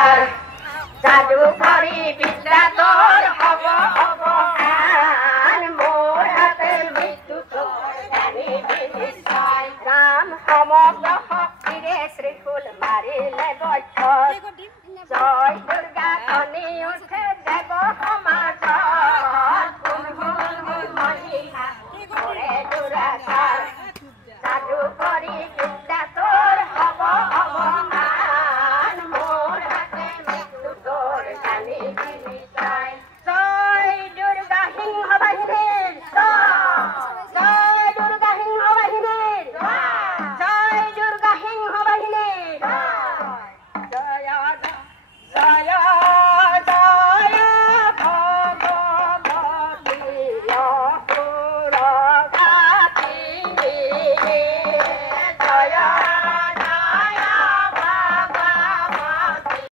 আর জাদু করি বিদ্যা তোর হব অবহান মোর হাতের মৃত্যু তোর জানি বিনিশ্চয় রাম সমগ্র শক্তিরে শ্রীফুল মারিলে বৈঠক জয়